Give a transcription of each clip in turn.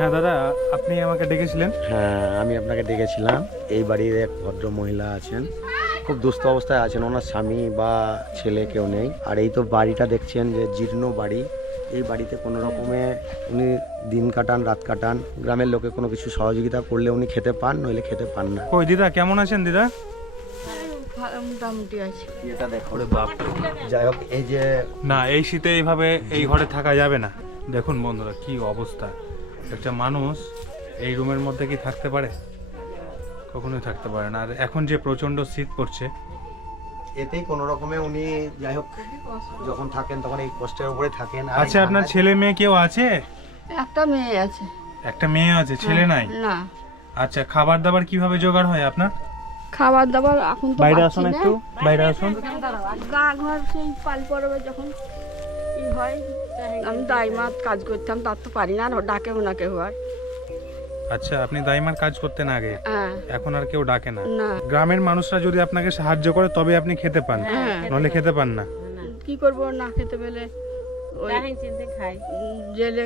হ্যাঁ দাদা, আপনি আমাকে ডেকেছিলেন। হ্যাঁ, আমি আপনাকে ডেকেছিলাম। এই বাড়ির এক ভদ্র মহিলা আছেন, খুব দুস্থ অবস্থায় আছেন, ওনার স্বামী বা ছেলে কেউ নেই। আর এই তো বাড়িটা দেখছেন যে জীর্ণ বাড়ি। এই বাড়িতে কোনো রকমে উনি দিন কাটান, রাত কাটান। গ্রামের লোকে কোনো কিছু সহযোগিতা করলে উনি খেতে পান, নইলে খেতে পান না। কই দিদা, কেমন আছেন দিদা? মোটামুটি আছে। এটা দেখো রে বাপ। যাই হোক, এই যে না, এই শীতে এইভাবে এই ঘরে থাকা যাবে না। দেখুন বন্ধুরা, কি অবস্থা। একটা মানুষ এই রুমের মধ্যে কি থাকতে পারে? কখনোই থাকতে পারে না। আর এখন যে প্রচন্ড শীত পড়ছে, এতেই কোনো রকমে উনি যাই হোক যখন থাকেন তখন এই কষ্টের উপরে থাকেন। আর আচ্ছা, আপনার ছেলে মেয়ে কেউ আছে? একটা মেয়ে আছে। একটা মেয়ে আছে, ছেলে নাই? না। আচ্ছা, খাবার দাবার কিভাবে জোগাড় হয় আপনার? খাবার দাবার এখন তো বাইরে পাচ্ছি আসুন, না। একটু বাইরে আসুন। গা ঘর সেই পাল পড়বে যখন কি হয়, আমি দাইমাত কাজ করতাম, তার তো পারি না, আর ডাকেও না কেউ আর। আচ্ছা, আপনি দাইমার কাজ করতেন আগে, হ্যাঁ। এখন আর কেউ ডাকে না? না। গ্রামের মানুষরা যদি আপনাকে সাহায্য করে তবে আপনি খেতে পান, হ্যাঁ। নাহলে খেতে পান না। কি করবো, না খেতে পেলে ওই জেলে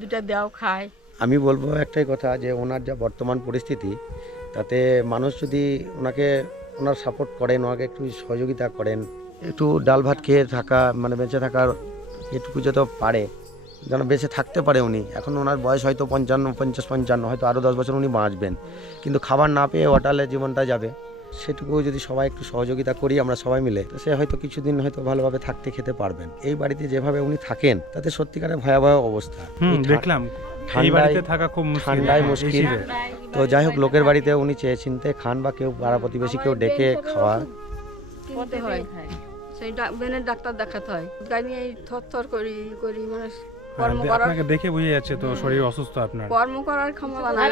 দুটা দেও খায়। আমি বলবো একটাই কথা, যে ওনার যা বর্তমান পরিস্থিতি, তাতে মানুষ যদি ওনাকে ওনার সাপোর্ট করেন, ওনাকে একটু সহযোগিতা করেন, একটু ডাল ভাত খেয়ে থাকা, মানে বেঁচে থাকার এটুকু যত পারে যেন বেঁচে থাকতে পারে উনি। এখন ওনার বয়স হয়তো 55, হয়তো আরও 10 বছর উনি বাঁচবেন, কিন্তু খাবার না পেয়ে অটালে জীবনটা যাবে। সেটুকু যদি সবাই একটু সহযোগিতা করি আমরা সবাই মিলে, তো সে হয়তো কিছুদিন হয়তো ভালোভাবে থাকতে খেতে পারবেন। এই বাড়িতে যেভাবে উনি থাকেন তাতে সত্যিকারের ভয়াবহ অবস্থা। এই দেখলাম এই বাড়িতে থাকা খুব মুশকিল, ঠান্ডায় মুশকিল। তো যাই হোক, লোকের বাড়িতে উনি চেয়ে চিনতে খান, বা কেউ পাড়া প্রতিবেশী কেউ ডেকে খাওয়া। কিনতে হয়, সেই বেনের ডাক্তার দেখাতে হয়। গাড়ি এই থর করি করি, মানে কর্ম করার, আপনাকে দেখে বুঝে যাচ্ছে তো শরীর অসুস্থ আপনার। কর্ম করার ক্ষমতা নাই।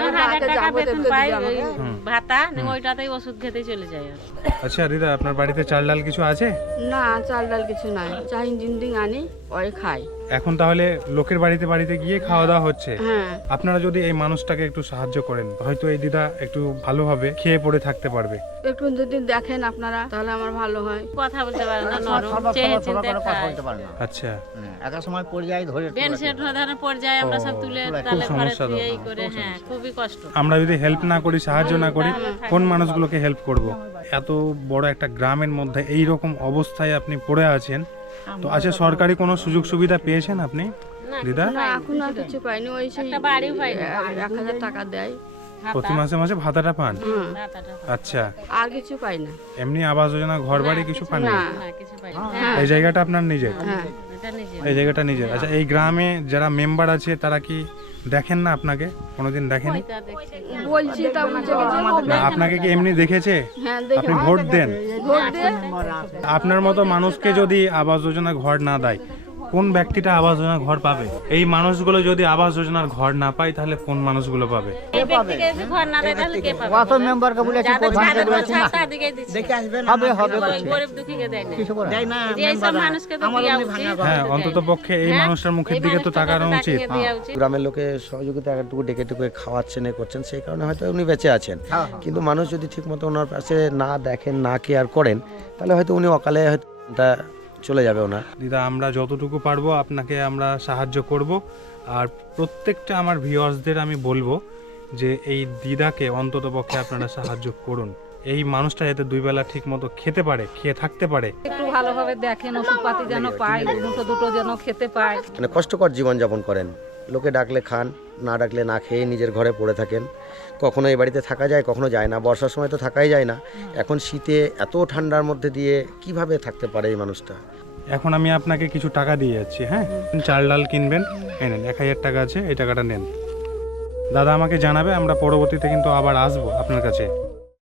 যাবো দেখতে দিবে আমাকে। ভাতা ওইটাতেই ওষুধ খেতে চলে যায়। আচ্ছা দিদা, আপনার বাড়িতে চাল ডাল কিছু আছে? না, চাল ডাল কিছু নাই, চাই দিন আনি ওই খাই। এখন তাহলে লোকের বাড়িতে বাড়িতে গিয়ে খাওয়া দাওয়া হচ্ছে। হ্যাঁ। আপনারা যদি এই মানুষটাকে একটু সাহায্য করেন, হয়তো এই দিদা একটু ভালোভাবে খেয়ে পড়ে থাকতে পারবে। একটু যদি দেখেন আপনারা, তাহলে আমার ভালো হয়। কথা বলতে পারে না, নরম চেয়ে চিনতে খায়। আচ্ছা, একটা সময় পর্যায়ে ধরে বেনসেট ধরনের পর্যায়ে আমরা সব তুলে তাহলে ঘরে সমস্যা তো। এই করে, হ্যাঁ খুবই কষ্ট। আমরা যদি হেল্প না করি, সাহায্য না করি, কোন মানুষগুলোকে হেল্প করব? এত বড় একটা গ্রামের মধ্যে এই রকম অবস্থায় আপনি পড়ে আছেন, তো আচ্ছা সরকারি কোনো সুযোগ সুবিধা পেয়েছেন আপনি দিদা? না, এখন আর কিছু পাইনি। ওই সেই একটা বাড়িও পাইনি। 1000 টাকা দেয়। প্রতি মাসে মাসে ভাতাটা পান? হুম। আচ্ছা, আর কিছু পাই না। এমনি আবাস যোজনা, ঘর বাড়ি কিছু পান না? না। না কিছু পাই এই জায়গাটা আপনার নিজের? হ্যাঁ। এটা নিজে এই জায়গাটা নিজের। আচ্ছা, এই গ্রামে যারা মেম্বার আছে তারা কি দেখেন না আপনাকে? কোনোদিন দেখেনি? ওইটা দেখছে। বলছি তা বলছে যে হবে। না, আপনাকে কি এমনি দেখেছে? হ্যাঁ, দেখি আপনি ভোট দেন? ভোট দিয়ে আপনার মতো মানুষকে যদি আবাস যোজনা ঘর না দেয়, কোন ব্যক্তিটা আবাস যোজনা ঘর পাবে? এই মানুষগুলো যদি আবাস যোজনার ঘর না পায়, তাহলে কোন মানুষগুলো পাবে? এই ব্যক্তিকে যদি ঘর না দেয় তাহলে কে পাবে? কত মেম্বারকে বলেছি, যাদের প্রধানকে যাদের বলেছি না, তাদেরকে দিচ্ছে। দেখে আসবেন, হবে করছে। গরিব দুঃখীকে দেয় না। কিছু করে দেয় না, যে এইসব মানুষকে তো দেওয়া উচিত। হ্যাঁ, অন্তত পক্ষে এই মানুষটার মুখের দিকে তো তাকানো উচিত। দেওয়া উচিত। গ্রামের লোকে সহযোগিতা একটুকু ডেকে টুকে খাওয়াচ্ছেন, এ করছেন, সেই কারণে হয়তো উনি বেঁচে আছেন। কিন্তু মানুষ যদি ঠিকমতো ওনার পাশে না দেখেন, না কেয়ার করেন, তাহলে হয়তো উনি অকালে হয়তো চলে যাবে ওনার। দিদা, আমরা যতটুকু পারবো আপনাকে আমরা সাহায্য করব। আর প্রত্যেকটা আমার ভিউয়ার্সদের আমি বলবো যে এই দিদাকে অন্তত পক্ষে আপনারা সাহায্য করুন। এই মানুষটা যাতে দুই বেলা ঠিক মতো খেতে পারে, খেয়ে থাকতে পারে। একটু ভালোভাবে দেখেন, ওষুধপাতি যেন পায়, দুটো যেন খেতে পায়। মানে কষ্টকর জীবনযাপন করেন, লোকে ডাকলে খান, না ডাকলে না খেয়ে নিজের ঘরে পড়ে থাকেন। কখনো এই বাড়িতে থাকা যায়, কখনো যায় না। বর্ষার সময় তো থাকাই যায় না, এখন শীতে এত ঠান্ডার মধ্যে দিয়ে কিভাবে থাকতে পারে এই মানুষটা? এখন আমি আপনাকে কিছু টাকা দিয়ে যাচ্ছি। হ্যাঁ, চাল ডাল কিনবেন, এই নেন 1000 টাকা আছে, এই টাকাটা নেন। দাদা আমাকে জানাবে, আমরা পরবর্তীতে কিন্তু আবার আসবো আপনার কাছে।